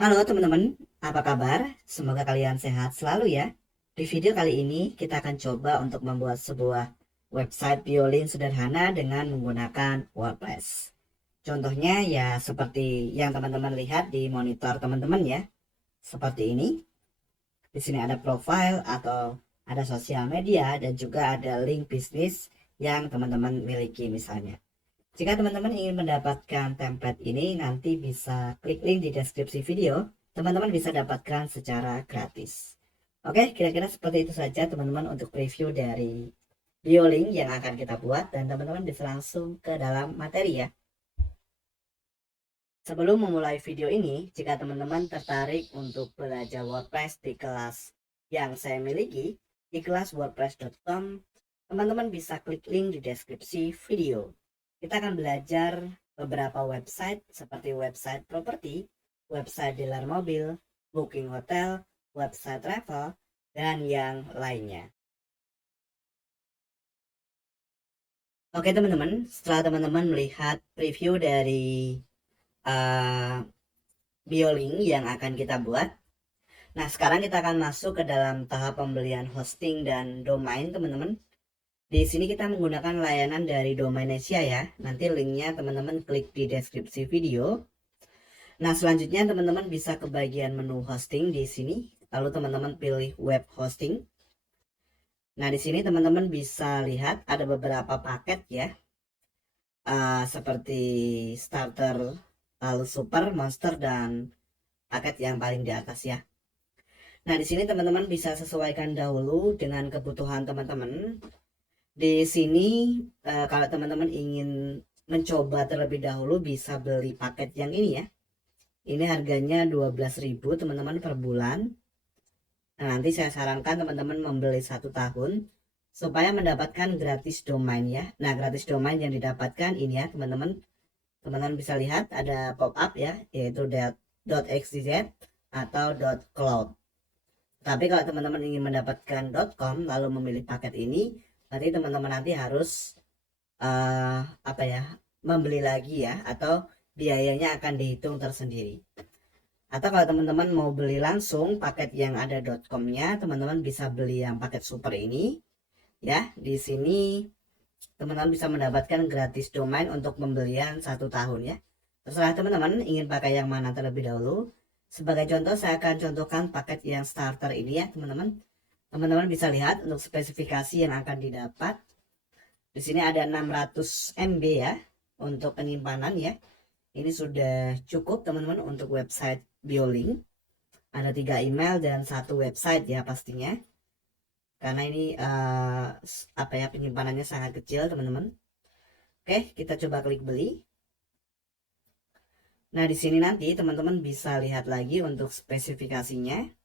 Halo teman-teman, apa kabar? Semoga kalian sehat selalu ya. Di video kali ini kita akan coba untuk membuat sebuah website violin sederhana dengan menggunakan WordPress. Contohnya ya seperti yang teman-teman lihat di monitor teman-teman ya. Seperti ini. Di sini ada profile atau ada sosial media dan juga ada link bisnis yang teman-teman miliki misalnya. Jika teman-teman ingin mendapatkan template ini, nanti bisa klik link di deskripsi video. Teman-teman bisa dapatkan secara gratis. Oke, kira-kira seperti itu saja teman-teman untuk preview dari BioLink yang akan kita buat. Dan teman-teman bisa langsung ke dalam materi ya. Sebelum memulai video ini, jika teman-teman tertarik untuk belajar WordPress di kelas yang saya miliki, di kelas wordpress.com, teman-teman bisa klik link di deskripsi video. Kita akan belajar beberapa website seperti website properti, website dealer mobil, booking hotel, website travel, dan yang lainnya. Oke teman-teman, setelah teman-teman melihat preview dari uh, BioLink yang akan kita buat, nah sekarang kita akan masuk ke dalam tahap pembelian hosting dan domain teman-teman. Di sini kita menggunakan layanan dari Domainsia ya. Nanti linknya teman-teman klik di deskripsi video. Nah, selanjutnya teman-teman bisa ke bagian menu hosting di sini. Lalu teman-teman pilih web hosting. Nah, di sini teman-teman bisa lihat ada beberapa paket ya. Seperti starter, lalu super, monster, dan paket yang paling di atas ya. Nah, di sini teman-teman bisa sesuaikan dahulu dengan kebutuhan teman-teman. Di sini kalau teman-teman ingin mencoba terlebih dahulu bisa beli paket yang ini ya. Ini harganya 12.000 teman-teman per bulan. Nah, nanti saya sarankan teman-teman membeli 1 tahun supaya mendapatkan gratis domain ya. Nah, gratis domain yang didapatkan ini ya teman-teman. Teman-teman bisa lihat ada pop up ya, yaitu .xyz atau .cloud. Tapi kalau teman-teman ingin mendapatkan .com lalu memilih paket ini, nanti teman-teman nanti harus apa ya, membeli lagi ya, atau biayanya akan dihitung tersendiri. Atau kalau teman-teman mau beli langsung paket yang ada .com-nya, teman-teman bisa beli yang paket super ini ya. Di sini teman-teman bisa mendapatkan gratis domain untuk pembelian 1 tahun ya. Terserah teman-teman ingin pakai yang mana terlebih dahulu. Sebagai contoh saya akan contohkan paket yang starter ini ya teman-teman. Teman-teman bisa lihat untuk spesifikasi yang akan didapat. Di sini ada 600 MB ya untuk penyimpanan ya. Ini sudah cukup teman-teman untuk website BioLink. Ada 3 email dan 1 website ya pastinya. Karena ini apa ya, penyimpanannya sangat kecil teman-teman. Oke, kita coba klik beli. Nah, di sini nanti teman-teman bisa lihat lagi untuk spesifikasinya.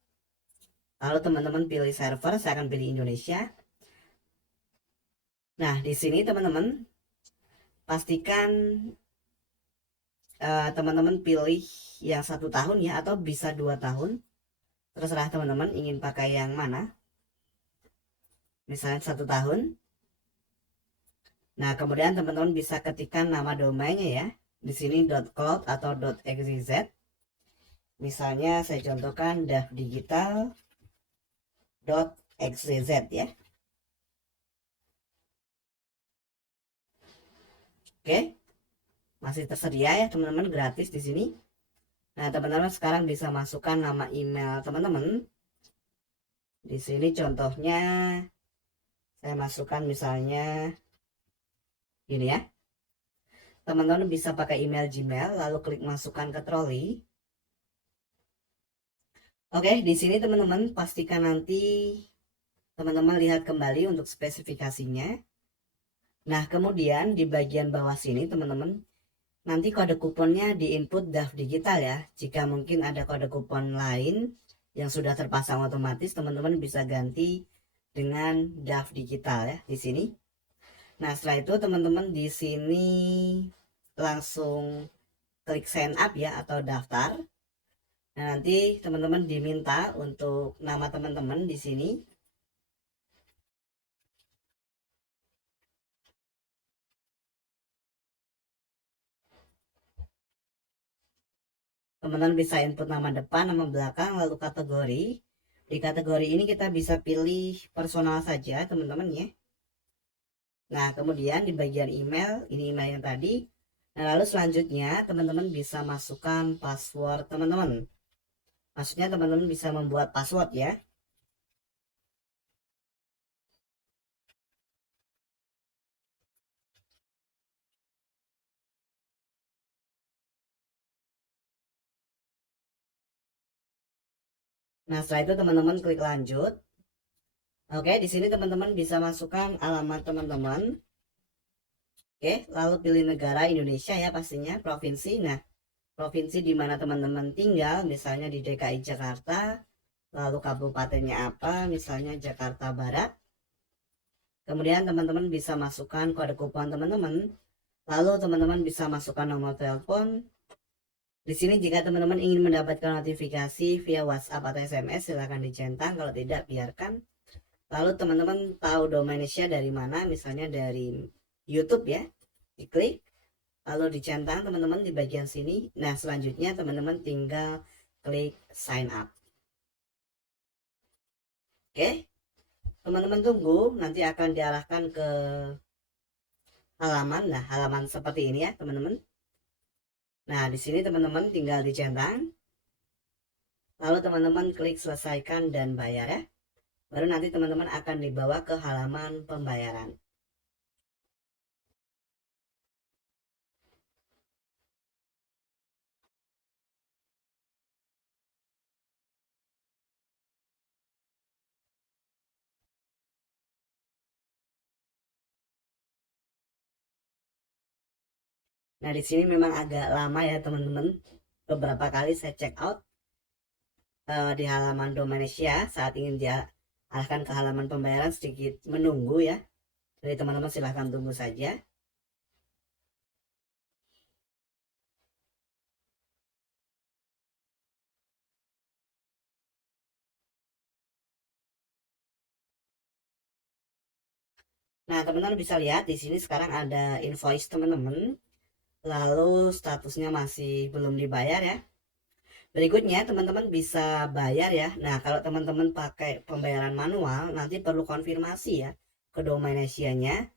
Lalu teman-teman pilih server, saya akan pilih Indonesia. Nah, di sini teman-teman pastikan teman-teman pilih yang 1 tahun ya, atau bisa 2 tahun. Terserah teman-teman ingin pakai yang mana. Misalnya 1 tahun. Nah, kemudian teman-teman bisa ketikkan nama domainnya ya. Di sini .cloud atau .xyz. Misalnya saya contohkan davdigital.xyz ya. Oke, masih tersedia ya teman-teman, gratis di sini. Nah, teman-teman sekarang bisa masukkan nama email teman-teman. Di sini contohnya saya masukkan misalnya ini ya. Teman-teman bisa pakai email Gmail lalu klik masukkan ke troli. Oke, di sini teman-teman pastikan nanti teman-teman lihat kembali untuk spesifikasinya. Nah, kemudian di bagian bawah sini teman-teman, nanti kode kuponnya di input DAF Digital ya. Jika mungkin ada kode kupon lain yang sudah terpasang otomatis, teman-teman bisa ganti dengan DAF Digital ya di sini. Nah, setelah itu teman-teman di sini langsung klik sign up ya atau daftar. Nah, nanti teman-teman diminta untuk nama teman-teman di sini. Teman-teman bisa input nama depan, nama belakang, lalu kategori. Di kategori ini kita bisa pilih personal saja teman-teman ya. Nah kemudian di bagian email, ini email yang tadi. Nah lalu selanjutnya teman-teman bisa masukkan password teman-teman. Maksudnya teman-teman bisa membuat password ya. Nah setelah itu teman-teman klik lanjut. Oke, di sini teman-teman bisa masukkan alamat teman-teman. Oke, lalu pilih negara Indonesia ya pastinya, provinsi. Nah, provinsi di mana teman-teman tinggal, misalnya di DKI Jakarta, lalu kabupatennya apa, misalnya Jakarta Barat. Kemudian teman-teman bisa masukkan kode kupon teman-teman. Lalu teman-teman bisa masukkan nomor telepon. Di sini jika teman-teman ingin mendapatkan notifikasi via WhatsApp atau SMS, silahkan dicentang. Kalau tidak, biarkan. Lalu teman-teman tahu domainnya dari mana, misalnya dari YouTube ya, diklik, lalu dicentang teman-teman di bagian sini. Nah selanjutnya teman-teman tinggal klik sign up. Oke, teman-teman tunggu, nanti akan diarahkan ke halaman. Nah halaman seperti ini ya teman-teman. Nah di sini teman-teman tinggal dicentang, lalu teman-teman klik selesaikan dan bayar ya. Baru nanti teman-teman akan dibawa ke halaman pembayaran. Nah, di sini memang agak lama ya, teman-teman. Beberapa kali saya check out di halaman Domanesia saat ingin diarahkan ke halaman pembayaran, sedikit menunggu ya. Jadi teman-teman silahkan tunggu saja. Nah, teman-teman bisa lihat di sini sekarang ada invoice teman-teman. Lalu statusnya masih belum dibayar ya. Berikutnya teman-teman bisa bayar ya. Nah, kalau teman-teman pakai pembayaran manual, nanti perlu konfirmasi ya ke Domainesianya.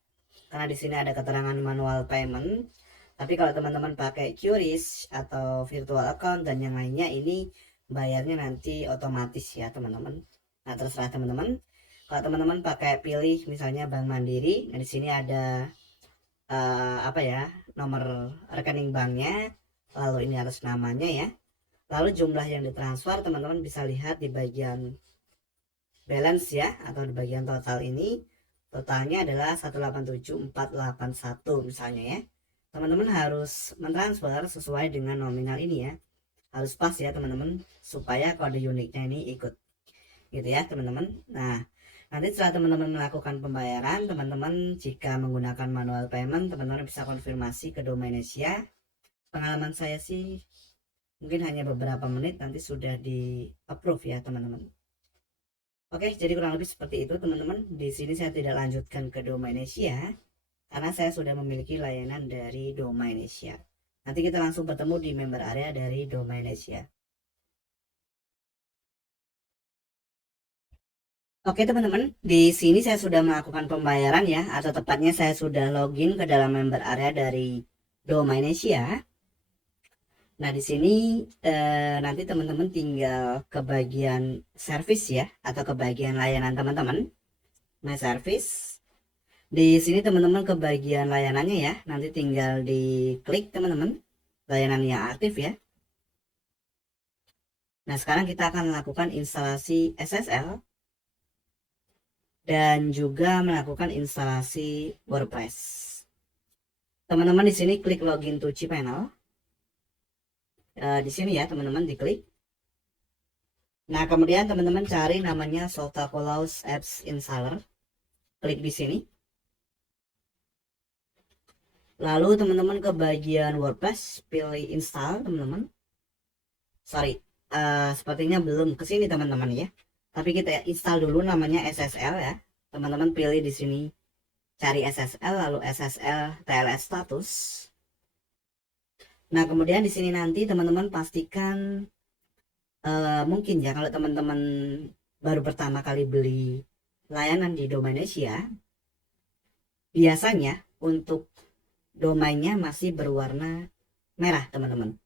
Karena di sini ada keterangan manual payment. Tapi kalau teman-teman pakai QRIS atau virtual account dan yang lainnya, ini bayarnya nanti otomatis ya teman-teman. Nah terserah teman-teman. Kalau teman-teman pakai pilih misalnya Bank Mandiri, nah di sini ada apa ya, nomor rekening banknya, lalu ini harus namanya ya. Lalu jumlah yang ditransfer teman-teman bisa lihat di bagian balance ya, atau di bagian total ini. Totalnya adalah 187.481 misalnya ya. Teman-teman harus mentransfer sesuai dengan nominal ini ya. Harus pas ya teman-teman, supaya kode uniknya ini ikut. Gitu ya teman-teman. Nah, nanti setelah teman-teman melakukan pembayaran, teman-teman jika menggunakan manual payment, teman-teman bisa konfirmasi ke Domainisia. Pengalaman saya sih mungkin hanya beberapa menit nanti sudah di approve ya teman-teman. Oke, jadi kurang lebih seperti itu teman-teman. Di sini saya tidak lanjutkan ke Domainisia karena saya sudah memiliki layanan dari Domainisia. Nanti kita langsung bertemu di member area dari Domainisia. Oke teman-teman, di sini saya sudah melakukan pembayaran ya, atau tepatnya saya sudah login ke dalam member area dari Domainisia. Nah di sini nanti teman-teman tinggal ke bagian service ya, atau ke bagian layanan teman-teman. My service. Di sini teman-teman ke bagian layanannya ya, nanti tinggal diklik teman-teman, layanan yang aktif ya. Nah sekarang kita akan melakukan instalasi SSL dan juga melakukan instalasi WordPress. Teman-teman di sini klik login to cPanel. Di sini ya teman-teman diklik. Nah kemudian teman-teman cari namanya Sotapolaus Apps Installer. Klik di sini. Lalu teman-teman ke bagian WordPress, pilih install teman-teman. Sorry, sepertinya belum ke sini teman-teman ya. Tapi kita install dulu namanya SSL ya. Teman-teman pilih di sini, cari SSL, lalu SSL TLS status. Nah, kemudian di sini nanti teman-teman pastikan mungkin ya kalau teman-teman baru pertama kali beli layanan di Domainsia, biasanya untuk domainnya masih berwarna merah, teman-teman.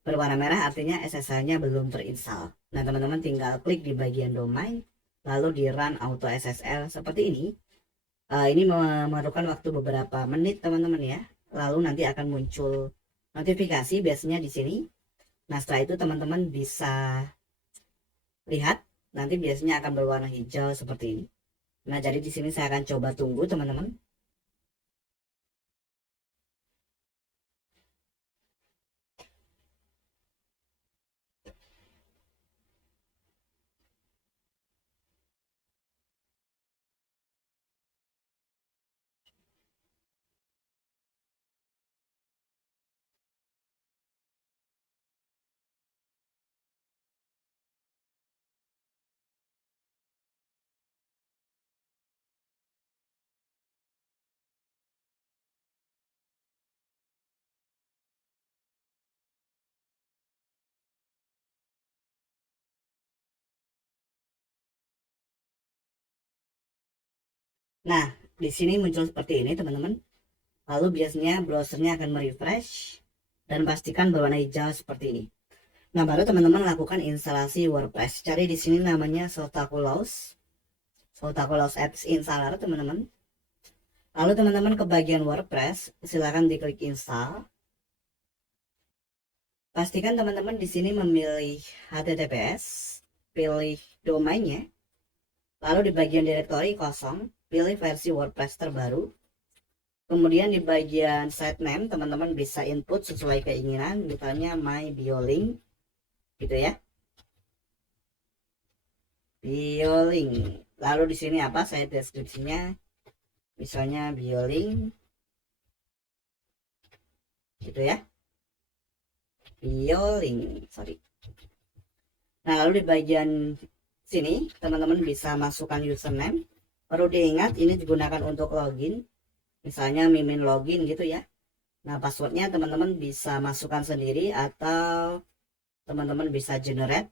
Berwarna merah artinya SSH-nya belum terinstall. Nah, teman-teman tinggal klik di bagian domain, lalu di run auto SSL seperti ini. Ini memerlukan waktu beberapa menit, teman-teman ya. Lalu nanti akan muncul notifikasi biasanya di sini. Nah, setelah itu teman-teman bisa lihat, nanti biasanya akan berwarna hijau seperti ini. Nah, jadi di sini saya akan coba tunggu, teman-teman. Nah, di sini muncul seperti ini, teman-teman. Lalu biasanya browsernya akan merefresh dan pastikan berwarna hijau seperti ini. Nah, baru teman-teman lakukan instalasi WordPress. Cari di sini namanya Sotakulos Apps Installer, teman-teman. Lalu teman-teman ke bagian WordPress, silakan diklik install. Pastikan teman-teman di sini memilih HTTPS, pilih domainnya. Lalu di bagian directory kosong, pilih versi WordPress terbaru. Kemudian di bagian site name, teman-teman bisa input sesuai keinginan, misalnya my biolink, gitu ya. Biolink. Lalu di sini apa? Saya deskripsinya, misalnya biolink, gitu ya. Biolink, sorry. Nah, lalu di bagian sini teman-teman bisa masukkan username. Perlu diingat ini digunakan untuk login, misalnya mimin login gitu ya. Nah, passwordnya teman-teman bisa masukkan sendiri atau teman-teman bisa generate.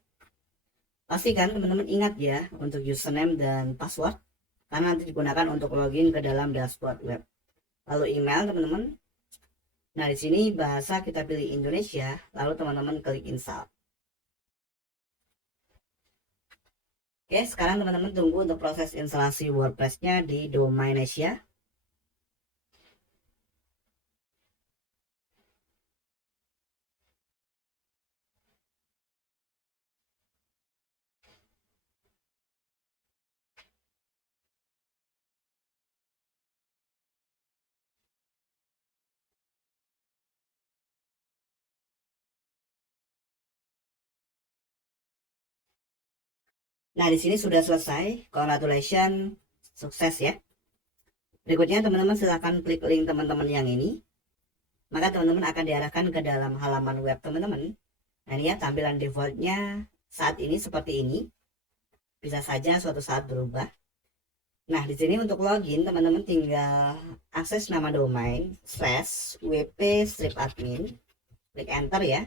Pastikan teman-teman ingat ya untuk username dan password, karena nanti digunakan untuk login ke dalam dashboard web. Lalu email, teman-teman. Nah, di sini bahasa kita pilih Indonesia, lalu teman-teman klik install. Oke, sekarang teman-teman tunggu untuk proses instalasi WordPress-nya di Domainsia. Nah, di sini sudah selesai. Congratulations, sukses ya. Berikutnya teman-teman silakan klik link teman-teman yang ini. Maka teman-teman akan diarahkan ke dalam halaman web teman-teman. Nah, ini ya tampilan defaultnya saat ini seperti ini. Bisa saja suatu saat berubah. Nah, di sini untuk login teman-teman tinggal akses nama domain /wp-admin, klik enter ya.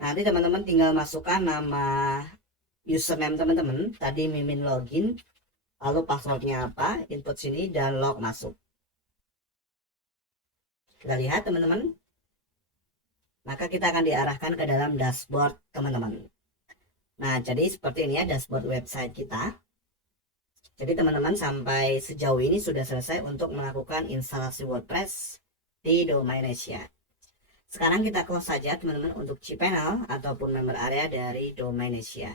Nanti teman-teman tinggal masukkan nama username teman-teman, tadi mimin login, lalu passwordnya apa, input sini dan log masuk. Kita lihat teman-teman. Maka kita akan diarahkan ke dalam dashboard teman-teman. Nah, jadi seperti ini ya dashboard website kita. Jadi teman-teman sampai sejauh ini sudah selesai untuk melakukan instalasi WordPress di Domainsia. Sekarang kita close saja teman-teman untuk cPanel ataupun member area dari Domainsia.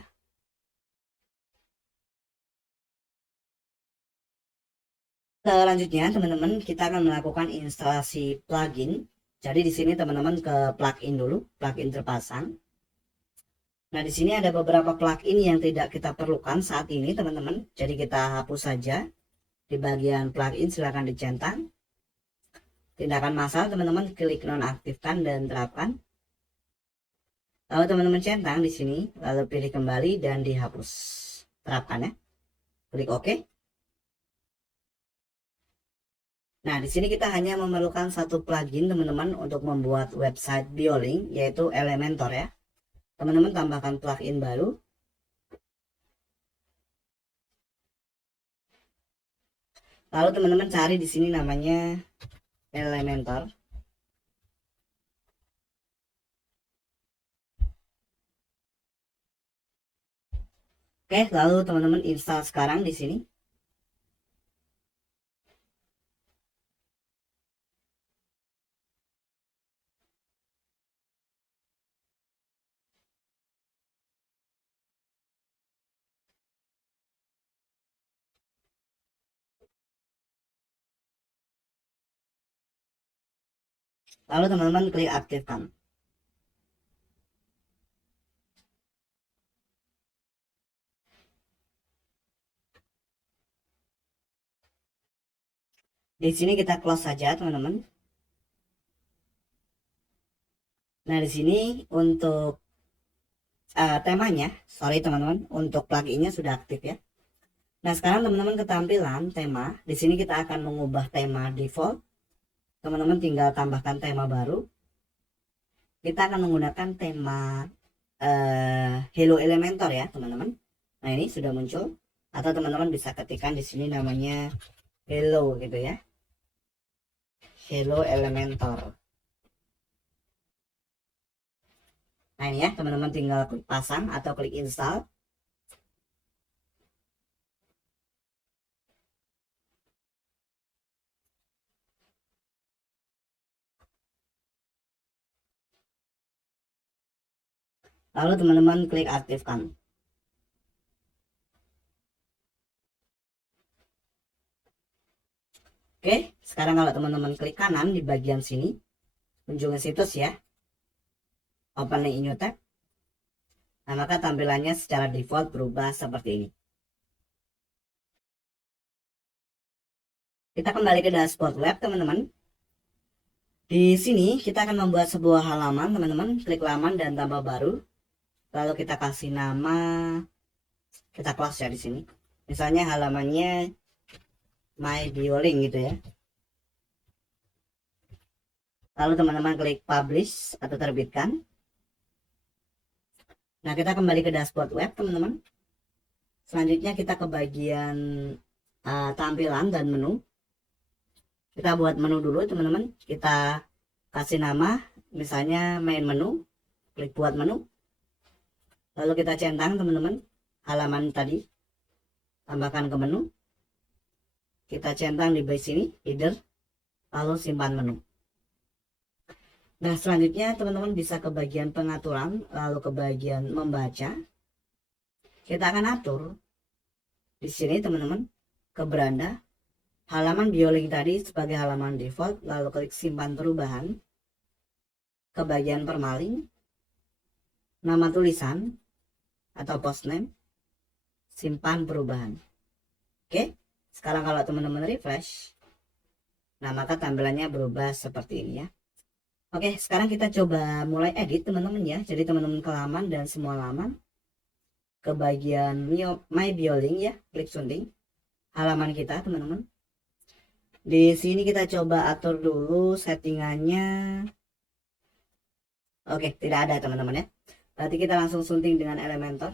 Selanjutnya teman-teman kita akan melakukan instalasi plugin. Jadi di sini teman-teman ke plugin dulu, plugin terpasang. Nah, di sini ada beberapa plugin yang tidak kita perlukan saat ini, teman-teman. Jadi kita hapus saja. Di bagian plugin silakan dicentang. Tindakan masalah, teman-teman klik nonaktifkan dan terapkan. Lalu teman-teman centang di sini, lalu pilih kembali dan dihapus. Terapkan ya. Klik OK. Nah, di sini kita hanya memerlukan satu plugin teman-teman untuk membuat website BioLink, yaitu Elementor ya. Teman-teman tambahkan plugin baru. Lalu teman-teman cari di sini namanya Elementor. Oke, lalu teman-teman install sekarang di sini. Lalu teman-teman klik aktifkan. Di sini kita close saja teman-teman. Nah, di sini untuk temanya, sorry teman-teman, untuk pluginnya sudah aktif ya. Nah, sekarang teman-teman ketampilan tema. Di sini kita akan mengubah tema default. Teman-teman tinggal tambahkan tema baru. Kita akan menggunakan tema Hello Elementor ya, teman-teman. Nah, ini sudah muncul. Atau teman-teman bisa ketikkan di sini namanya Hello gitu ya. Hello Elementor. Nah, ini ya, teman-teman tinggal klik pasang atau klik install. Lalu teman-teman klik aktifkan. Oke, sekarang kalau teman-teman klik kanan di bagian sini, kunjungi situs ya. Open link in new tab. Nah, maka tampilannya secara default berubah seperti ini. Kita kembali ke dashboard web, teman-teman. Di sini kita akan membuat sebuah halaman, teman-teman. Klik laman dan tambah baru. Lalu kita kasih nama, kita close ya di sini. Misalnya halamannya My BioLink gitu ya. Lalu teman-teman klik publish atau terbitkan. Nah, kita kembali ke dashboard web, teman-teman. Selanjutnya kita ke bagian tampilan dan menu. Kita buat menu dulu, teman-teman. Kita kasih nama, misalnya main menu. Klik buat menu. Lalu kita centang, teman-teman, halaman tadi. Tambahkan ke menu. Kita centang di base sini, header. Lalu simpan menu. Nah, selanjutnya teman-teman bisa ke bagian pengaturan, lalu ke bagian membaca. Kita akan atur di sini, teman-teman, ke beranda halaman BioLink tadi sebagai halaman default, lalu klik simpan perubahan. Ke bagian permalink, nama tulisan atau postname, simpan perubahan. Oke, sekarang kalau teman-teman refresh, nah maka tampilannya berubah seperti ini ya. Oke, sekarang kita coba mulai edit teman-teman ya. Jadi teman-teman ke laman dan semua laman, ke bagian My BioLink ya, klik sunting halaman kita teman-teman. Di sini kita coba atur dulu settingannya. Oke, tidak ada teman-teman ya. Berarti kita langsung sunting dengan Elementor.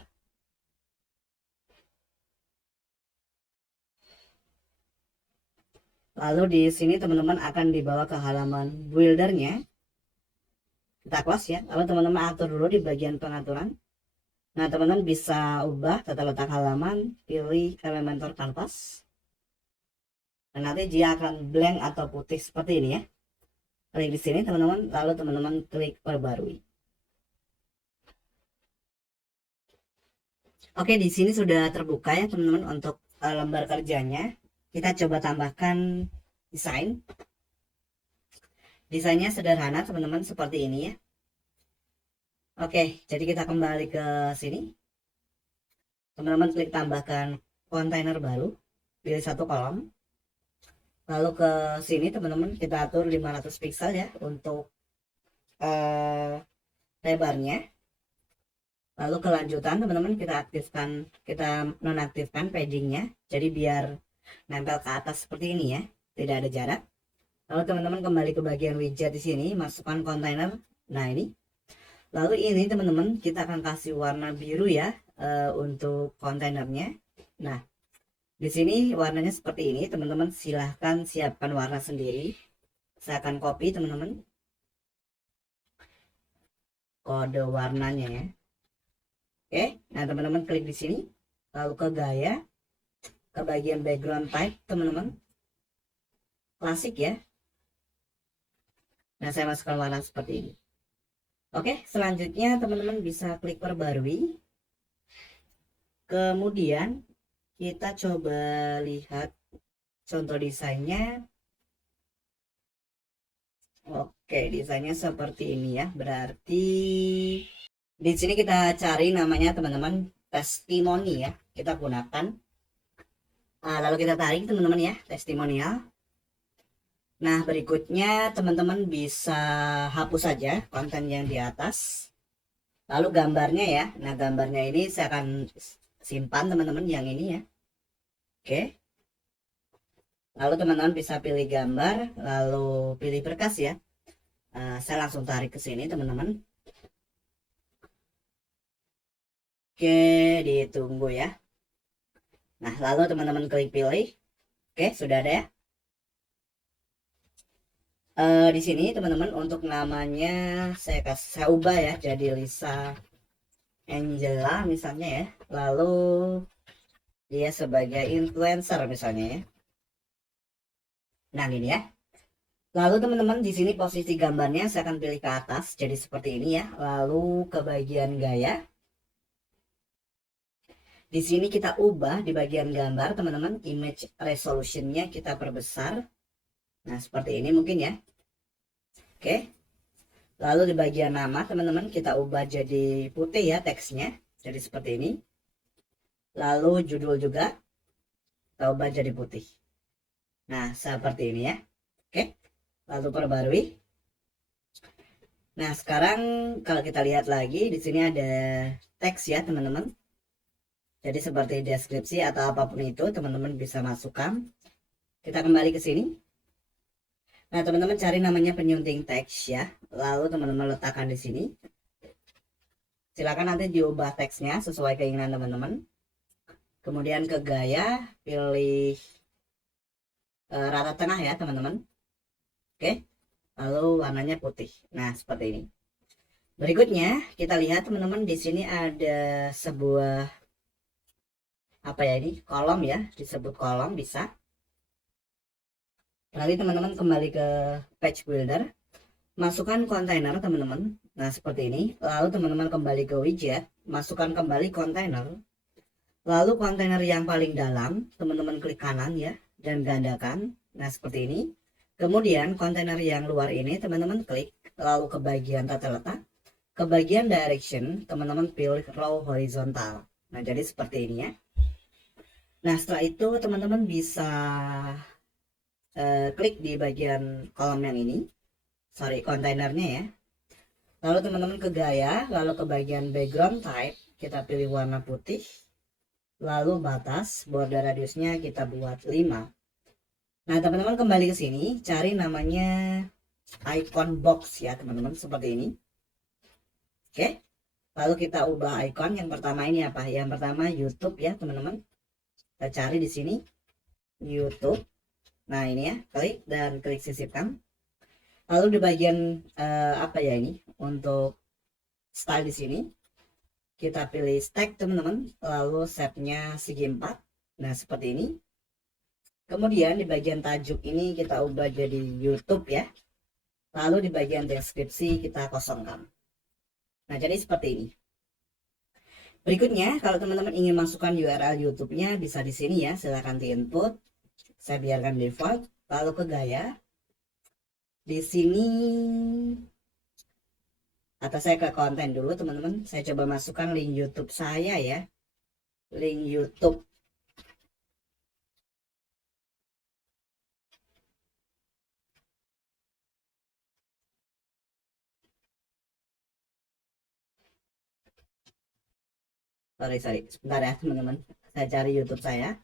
Lalu di sini teman-teman akan dibawa ke halaman buildernya. Kita close ya. Lalu teman-teman atur dulu di bagian pengaturan. Nah, teman-teman bisa ubah tata letak halaman, pilih Elementor Canvas. Dan nanti dia akan blank atau putih seperti ini ya. Klik di sini teman-teman, lalu teman-teman klik perbarui. Oke, di sini sudah terbuka ya teman-teman untuk lembar kerjanya. Kita coba tambahkan desain. Desainnya sederhana teman-teman seperti ini ya. Oke, jadi kita kembali ke sini. Teman-teman klik tambahkan kontainer baru, pilih satu kolom. Lalu ke sini teman-teman kita atur 500 pixel ya untuk lebarnya. Lalu kelanjutan teman-teman kita nonaktifkan paddingnya. Jadi biar nempel ke atas seperti ini ya, tidak ada jarak. Lalu teman-teman kembali ke bagian widget di sini, masukkan kontainer. Nah ini. Lalu ini teman-teman kita akan kasih warna biru ya untuk kontainernya. Nah, di sini warnanya seperti ini, teman-teman silahkan siapkan warna sendiri. Saya akan copy teman-teman kode warnanya ya. Oke, nah teman-teman klik di sini, lalu ke gaya, ke bagian background type teman-teman, klasik ya. Nah saya masukkan warna seperti ini. Oke, selanjutnya teman-teman bisa klik perbarui. Kemudian kita coba lihat contoh desainnya. Oke, desainnya seperti ini ya. Berarti di sini kita cari namanya teman-teman testimoni ya. Kita gunakan. Lalu kita tarik teman-teman ya, testimonial. Nah, berikutnya teman-teman bisa hapus saja konten yang di atas. Lalu gambarnya ya. Nah, gambarnya ini saya akan simpan teman-teman yang ini ya. Oke. Lalu teman-teman bisa pilih gambar, lalu pilih berkas ya. Saya langsung tarik ke sini teman-teman. Oke, ditunggu ya. Nah, lalu teman-teman klik pilih. Oke, sudah ada ya. Di sini teman-teman untuk namanya saya ubah ya jadi Lisa Angela misalnya ya. Lalu dia sebagai influencer misalnya ya. Nah, ini ya. Lalu teman-teman di sini posisi gambarnya saya akan pilih ke atas jadi seperti ini ya. Lalu ke bagian gaya. Di sini kita ubah di bagian gambar teman-teman, image resolutionnya kita perbesar. Nah, seperti ini mungkin ya. Oke. Lalu di bagian nama teman-teman kita ubah jadi putih ya teksnya. Jadi seperti ini. Lalu judul juga kita ubah jadi putih. Nah, seperti ini ya. Oke. Lalu perbarui. Nah, sekarang kalau kita lihat lagi di sini ada teks ya, teman-teman. Jadi seperti deskripsi atau apapun itu, teman-teman bisa masukkan. Kita kembali ke sini. Nah, teman-teman cari namanya penyunting teks ya. Lalu teman-teman letakkan di sini. Silakan nanti diubah teksnya sesuai keinginan teman-teman. Kemudian ke gaya, pilih rata tengah ya, teman-teman. Oke. Lalu warnanya putih. Nah, seperti ini. Berikutnya, kita lihat teman-teman di sini ada sebuah apa ya ini? Kolom ya, disebut kolom bisa. Nanti teman-teman kembali ke page builder, masukkan kontainer teman-teman. Nah, seperti ini. Lalu teman-teman kembali ke widget, masukkan kembali kontainer. Lalu kontainer yang paling dalam, teman-teman klik kanan ya dan gandakan. Nah, seperti ini. Kemudian kontainer yang luar ini teman-teman klik, lalu ke bagian tata letak, ke bagian direction, teman-teman pilih row horizontal. Nah, jadi seperti ini ya. Nah, setelah itu teman-teman bisa klik di bagian kolom yang ini, sorry kontainernya ya. Lalu teman-teman ke gaya, lalu ke bagian background type, kita pilih warna putih. Lalu batas, border radiusnya kita buat 5. Nah, teman-teman kembali ke sini, cari namanya icon box ya, teman-teman, seperti ini. Oke. Lalu kita ubah icon yang pertama ini apa? Yang pertama YouTube ya, teman-teman. Kita cari di sini YouTube. Nah, ini ya, klik dan klik sisipkan. Lalu di bagian apa ya ini? Untuk style di sini kita pilih stack teman-teman, lalu setnya segi 4. Nah, seperti ini. Kemudian di bagian tajuk ini kita ubah jadi YouTube ya. Lalu di bagian deskripsi kita kosongkan. Nah, jadi seperti ini. Berikutnya, kalau teman-teman ingin masukkan URL YouTube-nya bisa di sini ya, silahkan di input. Saya biarkan default, lalu ke gaya. Di sini atau saya ke konten dulu teman-teman. Saya coba masukkan link YouTube saya ya. Link YouTube. Sorry, sebentar ya teman-teman. Saya cari YouTube saya.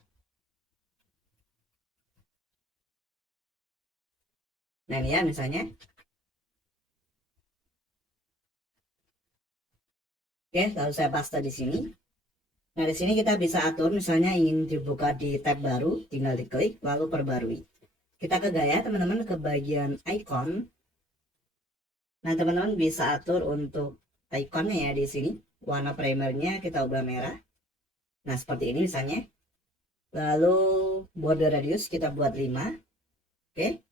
Nah ini ya misalnya. Oke, lalu saya paste di sini. Nah di sini kita bisa atur misalnya ingin dibuka di tab baru, tinggal diklik lalu perbarui. Kita ke gaya teman-teman, ke bagian icon. Nah teman-teman bisa atur untuk ikonnya ya di sini. Warna primernya kita ubah merah. Nah seperti ini misalnya. Lalu border radius kita buat 5. Oke.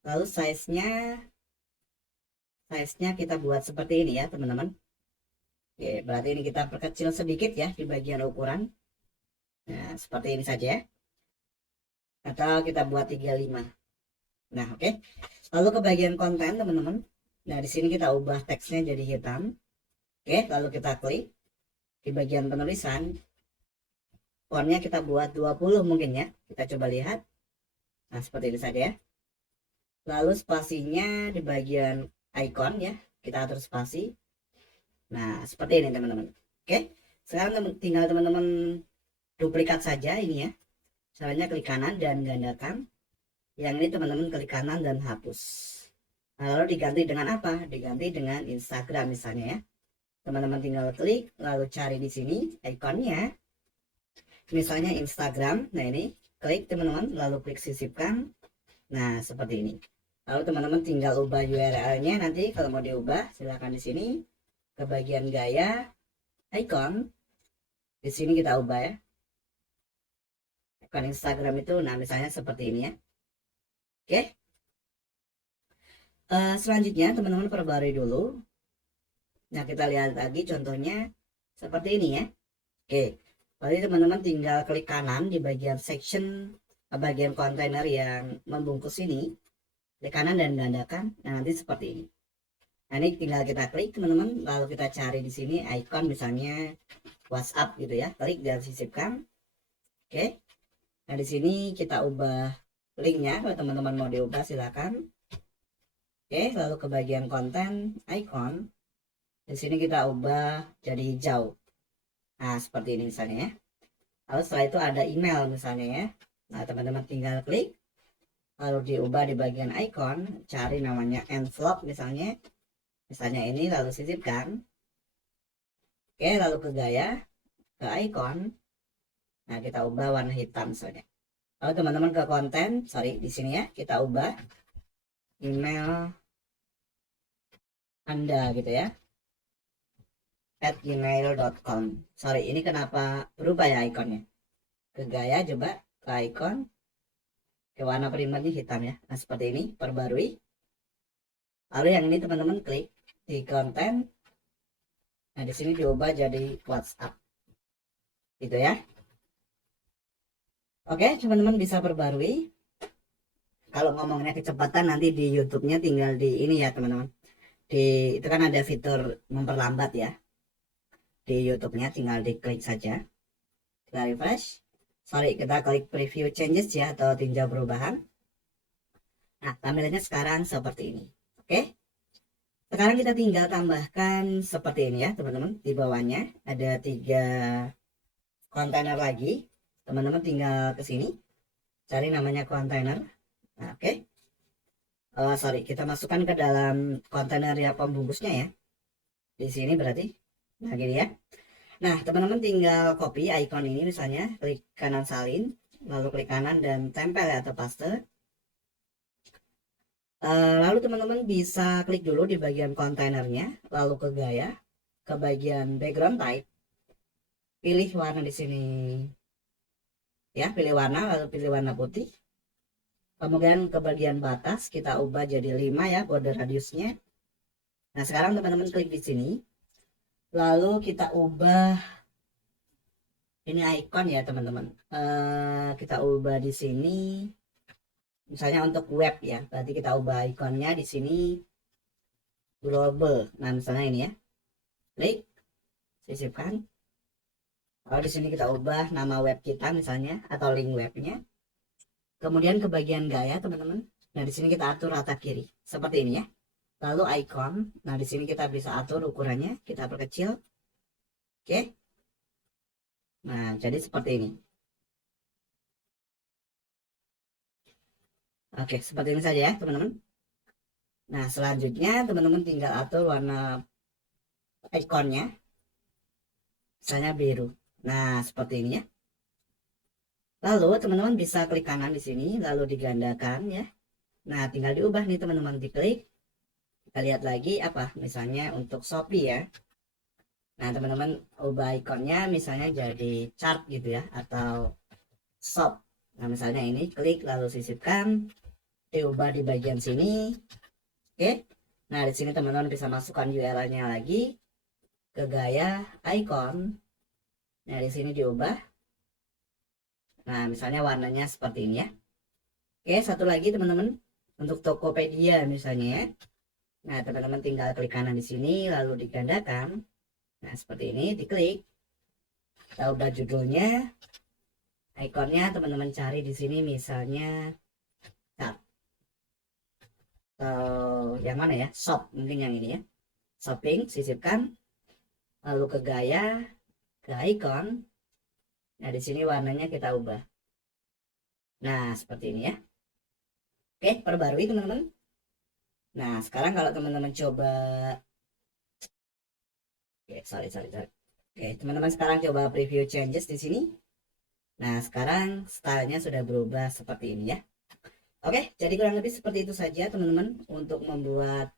Lalu size-nya kita buat seperti ini ya teman-teman. Oke, berarti ini kita perkecil sedikit ya di bagian ukuran. Nah seperti ini saja ya. Atau kita buat 35. Nah oke. Lalu ke bagian konten teman-teman. Nah di sini kita ubah teksnya jadi hitam. Oke, lalu kita klik di bagian penulisan. Fontnya kita buat 20 mungkin ya. Kita coba lihat. Nah seperti ini saja ya. Lalu spasinya di bagian icon ya, kita atur spasi. Nah seperti ini teman-teman. Oke, sekarang tinggal teman-teman duplikat saja ini ya. Caranya klik kanan dan gandakan. Yang ini teman-teman klik kanan dan hapus. Nah lalu diganti dengan apa? Diganti dengan Instagram misalnya ya. Teman-teman tinggal klik lalu cari di sini ikonnya. Misalnya Instagram. Nah ini klik teman-teman lalu klik sisipkan. Nah seperti ini. Lalu teman-teman tinggal ubah URL-nya nanti kalau mau diubah silahkan di sini ke bagian gaya icon. Di sini kita ubah ya. Icon Instagram itu nah misalnya seperti ini ya. Oke. Selanjutnya teman-teman perbarui dulu. Nah kita lihat lagi contohnya seperti ini ya. Oke. Lalu teman-teman tinggal klik kanan di bagian section bagian kontainer yang membungkus ini. Klik kanan dan gandakan. Nah nanti seperti ini. Nah ini tinggal kita klik teman-teman, lalu kita cari di sini icon misalnya WhatsApp gitu ya, klik dan sisipkan. Oke. Nah di sini kita ubah linknya, kalau teman-teman mau diubah silakan. Oke, lalu ke bagian konten icon, di sini kita ubah jadi hijau. Nah seperti ini misalnya ya. Lalu setelah itu ada email misalnya ya. Nah teman-teman tinggal klik, lalu diubah di bagian icon, cari namanya envelope misalnya ini lalu sisipkan. Oke, lalu ke gaya, ke icon. Nah, kita ubah warna hitam misalnya. Lalu teman-teman ke konten, sorry di sini ya, kita ubah email Anda gitu ya. @gmail.com. Sorry, ini kenapa berubah ya ikonnya? Ke gaya coba, ke icon. Ke warna primernya hitam ya. Nah, seperti ini, perbarui. Lalu yang ini teman-teman klik di konten. Nah, di sini diubah jadi WhatsApp. Gitu ya. Oke, teman-teman bisa perbarui. Kalau ngomongnya kecepatan nanti di YouTube-nya tinggal di ini ya, teman-teman. Itu kan ada fitur memperlambat ya. Di YouTube-nya tinggal diklik saja. Kita refresh. Sorry, kita klik preview changes ya atau tinjau perubahan. Nah, tampilannya sekarang seperti ini. Oke. Sekarang kita tinggal tambahkan seperti ini ya, teman-teman. Di bawahnya ada 3 kontainer lagi. Teman-teman tinggal ke sini. Cari namanya kontainer. Nah, oke. Sorry, kita masukkan ke dalam kontainer ya pembungkusnya ya. Di sini berarti. Nah, gini ya. Nah, teman-teman tinggal copy icon ini misalnya, klik kanan salin, lalu klik kanan dan tempel ya atau paste. Lalu teman-teman bisa klik dulu di bagian kontainernya, lalu ke gaya, ke bagian background type, pilih warna di sini, ya pilih warna, lalu pilih warna putih. Kemudian ke bagian batas kita ubah jadi 5 ya border radiusnya. Nah sekarang teman-teman klik di sini, lalu kita ubah ini icon ya teman-teman. Kita ubah di sini. Misalnya untuk web ya, berarti kita ubah ikonnya di sini global. Nah, misalnya ini ya. Klik, sisipkan. Lalu di sini kita ubah nama web kita misalnya atau link webnya. Kemudian ke bagian gaya, teman-teman. Nah, di sini kita atur rata kiri. Seperti ini ya. Lalu icon. Nah, di sini kita bisa atur ukurannya, kita perkecil. Oke. Nah, jadi seperti ini. Oke, seperti ini saja ya, teman-teman. Nah, selanjutnya teman-teman tinggal atur warna ikonnya, misalnya biru. Nah, seperti ini ya. Lalu teman-teman bisa klik kanan di sini, lalu digandakan ya. Nah, tinggal diubah nih teman-teman, diklik. Kita lihat lagi apa, misalnya untuk Shopee ya. Nah, teman-teman ubah ikonnya misalnya jadi chart gitu ya, atau shop. Nah, misalnya ini klik lalu sisipkan, diubah di bagian sini. Oke. Nah, di sini teman-teman bisa masukkan URL-nya lagi ke gaya icon. Nah, di sini diubah. Nah, misalnya warnanya seperti ini ya. Oke, satu lagi teman-teman untuk Tokopedia misalnya ya. Nah, teman-teman tinggal klik kanan di sini lalu digandakan. Nah, seperti ini diklik. Kita ubah judulnya, ikonnya teman-teman cari di sini misalnya chat atau yang mana ya, shop, mungkin yang ini ya, shopping, sisipkan, lalu ke gaya, ke icon. Nah, di sini warnanya kita ubah. Nah, seperti ini ya. Oke, perbarui teman-teman. Nah, sekarang kalau teman-teman coba, oke, sorry. Oke, teman-teman sekarang coba preview changes di sini. Nah, sekarang stylenya sudah berubah seperti ini ya. Oke, jadi kurang lebih seperti itu saja teman-teman untuk membuat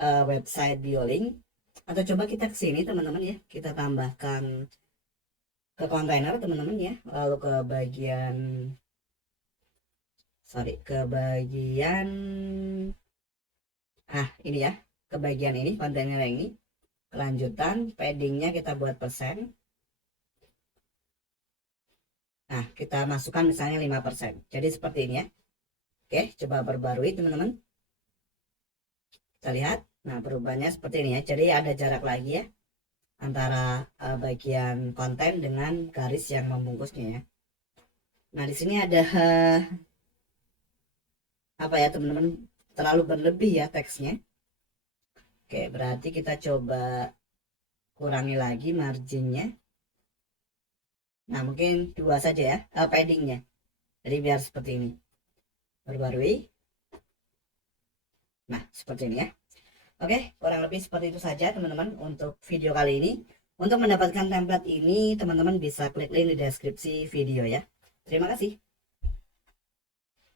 website Biolink. Atau coba kita ke sini teman-teman ya, kita tambahkan ke kontainer teman-teman ya, lalu ke bagian, ke bagian ini ya, ke bagian ini, kontainer yang ini, kelanjutan paddingnya kita buat persen. Nah, kita masukkan misalnya 5%, jadi seperti ini ya. Oke, coba perbarui teman-teman, kita lihat. Nah, perubahannya seperti ini ya, jadi ada jarak lagi ya antara bagian konten dengan garis yang membungkusnya ya. Nah, di sini ada apa ya teman-teman, terlalu berlebih ya teksnya. Oke, berarti kita coba kurangi lagi marginnya. Nah, mungkin 2 saja ya, paddingnya, jadi biar seperti ini. Perbarui. Nah, seperti ini ya. Oke, kurang lebih seperti itu saja teman-teman untuk video kali ini. Untuk mendapatkan template ini teman-teman bisa klik link di deskripsi video ya. Terima kasih.